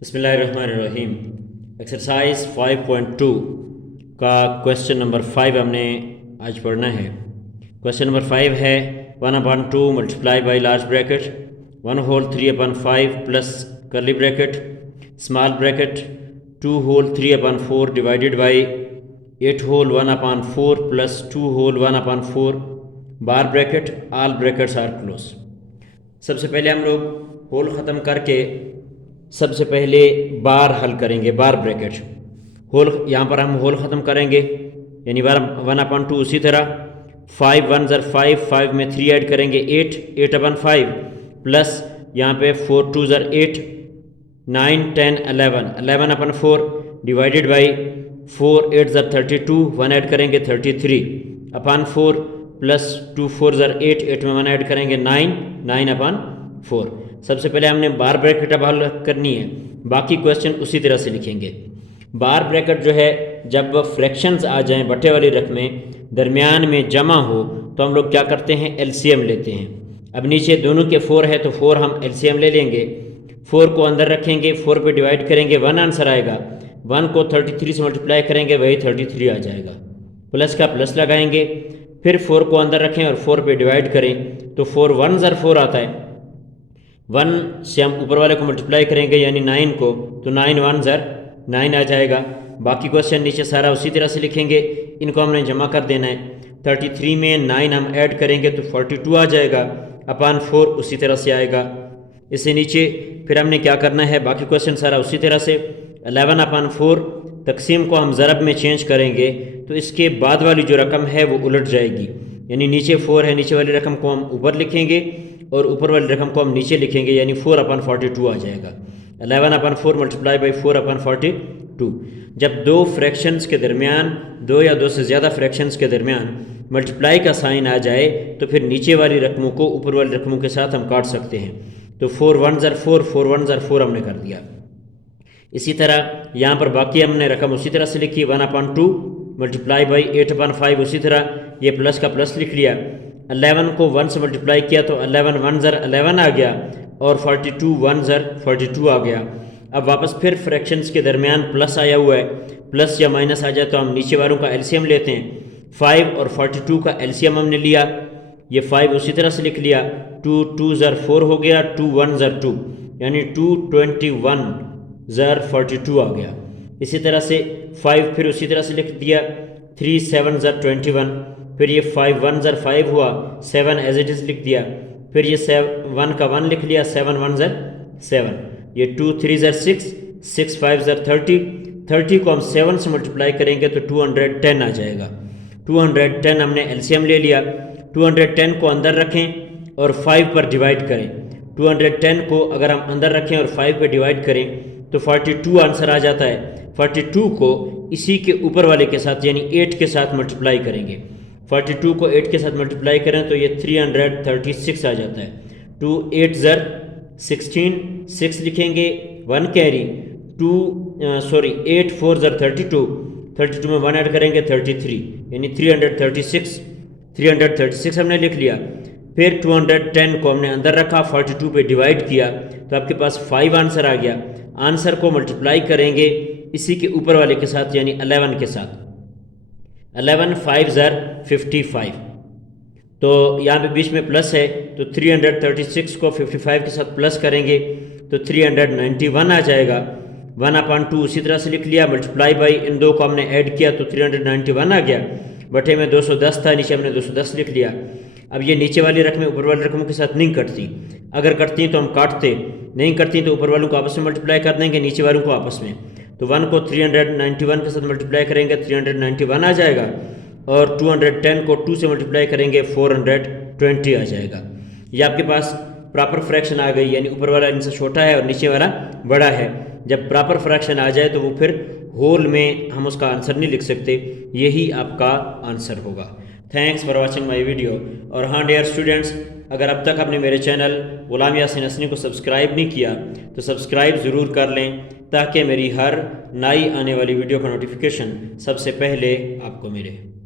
बिस्मिल्लाहिर्रहमानिर्रहीम। एक्सरसाइज 5.2 का question number 5 हमने आज पढ़ना है। क्वेश्चन नंबर 5 है 1/2 multiply by large bracket 1 whole 3/5 plus curly bracket small bracket 2 whole 3/4 divided by 8 whole 1/4 plus 2 whole 1/4 bar bracket all brackets are close. सबसे पहले हम लोग होल ख़त्म करके सबसे पहले बार हल करेंगे, बार ब्रैकेट होल। यहाँ पर हम होल ख़त्म करेंगे यानी बार 1/2। उसी तरह 5 1 ज़र 5, 5 में 3 ऐड करेंगे 8, 8/5 प्लस यहाँ पे 4 2 ज़र 8, 9 10 11, 11/4 डिवाइडेड बाई 4 8 ज़र 32, 1 ऐड करेंगे 33/4 प्लस 2 4 ज़र 8, 8 में 1 ऐड करेंगे 9, 9/4। सबसे पहले हमने बार ब्रैकेट अब हल करनी है, बाकी क्वेश्चन उसी तरह से लिखेंगे। बार ब्रैकेट जो है जब फ्रैक्शंस आ जाएं, बटे वाली रकमें दरमियान में जमा हो तो हम लोग क्या करते हैं, एलसीएम लेते हैं। अब नीचे दोनों के 4 है तो 4 हम एलसीएम ले लेंगे, 4 को अंदर रखेंगे, 4 पे डिवाइड करेंगे 1 आंसर आएगा। 1 को 33 से मल्टीप्लाई करेंगे वही 33 आ जाएगा। प्लस का प्लस लगाएंगे, फिर 4 को अंदर रखें और 4 पे डिवाइड करें तो 4 1 ज़र 4 आता है। 1 से हम ऊपर वाले को मल्टीप्लाई करेंगे यानी 9 को, तो 9 1 ज़र 9 आ जाएगा। बाकी क्वेश्चन नीचे सारा उसी तरह से लिखेंगे, इनको हमने जमा कर देना है। 33 में 9 हम ऐड करेंगे तो 42 आ जाएगा, अपान 4 उसी तरह से आएगा। इससे नीचे फिर हमने क्या करना है, बाकी क्वेश्चन सारा उसी तरह से। 11/4 तकसीम को हम ज़रब में चेंज करेंगे तो इसके बाद वाली जो रकम है वो उलट जाएगी, यानी नीचे 4 है, नीचे वाली रकम को हम ऊपर लिखेंगे और ऊपर वाली रकम को हम नीचे लिखेंगे, यानी 4/42 आ जाएगा। 11/4 मल्टीप्लाई बाई 4/42। जब दो फ्रैक्शंस के दरमियान, दो या दो से ज़्यादा फ्रैक्शंस के दरमियान मल्टीप्लाई का साइन आ जाए तो फिर नीचे वाली रकमों को ऊपर वाली रकमों के साथ हम काट सकते हैं। तो 4 1 ज़र 4, 4 1 ज़र 4 हमने कर दिया। इसी तरह यहाँ पर बाकी हमने रकम उसी तरह से लिखी, 1/2 मल्टीप्लाई बाई 8/5। उसी तरह ये प्लस का प्लस लिख लिया। 11 को 1 से मल्टीप्लाई किया तो 11 1 ज़र 11 आ गया और 42 1 ज़र 42 आ गया। अब वापस फिर फ्रैक्शंस के दरमियान प्लस आया हुआ है, प्लस या माइनस आ जाए तो हम नीचे वालों का एलसीएम लेते हैं। 5 और 42 का एलसीएम हमने लिया, ये 5 उसी तरह से लिख लिया। 2 2 ज़र 4 हो गया, 2 1 ज़र 2 यानी 2 21 ज़र 42 आ गया। इसी तरह से 5 फिर उसी तरह से लिख दिया, 3 7 ज़र 21, फिर ये 5 1 ज़र 5 हुआ, 7 एज इट इज़ लिख दिया, फिर ये 1 का 1 लिख लिया, 7 1 ज़र 7, ये 2 3 ज़र 6, 6 5 ज़र 30, 30 को हम 7 से मल्टीप्लाई करेंगे तो 210 आ जाएगा। 210 हमने एलसीएम ले लिया, 210 को अंदर रखें और 5 पर डिवाइड करें। 210 को अगर हम अंदर रखें और 5 पर डिवाइड करें तो 42 आंसर आ जाता है। 42 को इसी के ऊपर वाले के साथ यानी 8 के साथ मल्टीप्लाई करेंगे। 42 को 8 के साथ मल्टीप्लाई करें तो ये 336 आ जाता है। 2 8 ज़र 16, 6 लिखेंगे 1 कैरी, 8 4 ज़र 32, 32 में 1 ऐड करेंगे 33 यानी 336 हमने लिख लिया। फिर 210 को हमने अंदर रखा, 42 पे डिवाइड किया तो आपके पास 5 आंसर आ गया। आंसर को मल्टीप्लाई करेंगे इसी के ऊपर वाले के साथ यानी 11 के साथ। 11 5 ज़र 55, तो यहाँ पे बीच में प्लस है तो 336 को 55 के साथ प्लस करेंगे तो 391 आ जाएगा। 1/2 उसी तरह से लिख लिया, मल्टीप्लाई बाई इन दो को हमने ऐड किया तो 391 आ गया। बटे में 210 था, नीचे हमने 210 लिख लिया। अब ये नीचे वाली रकमें ऊपर वाली रकमों के साथ नहीं कटती, अगर कटती तो हम काटते, नहीं करती तो ऊपर वालों को आपस में मल्टीप्लाई कर देंगे, नीचे वालों को आपस में। तो 1 को 391 के साथ मल्टीप्लाई करेंगे 391 आ जाएगा और 210 को 2 से मल्टीप्लाई करेंगे 420 आ जाएगा। ये आपके पास प्रॉपर फ्रैक्शन आ गई, यानी ऊपर वाला इनसे छोटा है और नीचे वाला बड़ा है। जब प्रॉपर फ्रैक्शन आ जाए तो वो फिर होल में हम उसका आंसर नहीं लिख सकते, यही आपका आंसर होगा। Thanks for watching my video. और हाँ डियर स्टूडेंट्स, अगर अब तक आपने मेरे चैनल गुलाम यासीन हसनी को सब्सक्राइब नहीं किया तो सब्सक्राइब ज़रूर कर लें ताकि मेरी हर नई आने वाली वीडियो का नोटिफिकेशन सबसे पहले आपको मिले।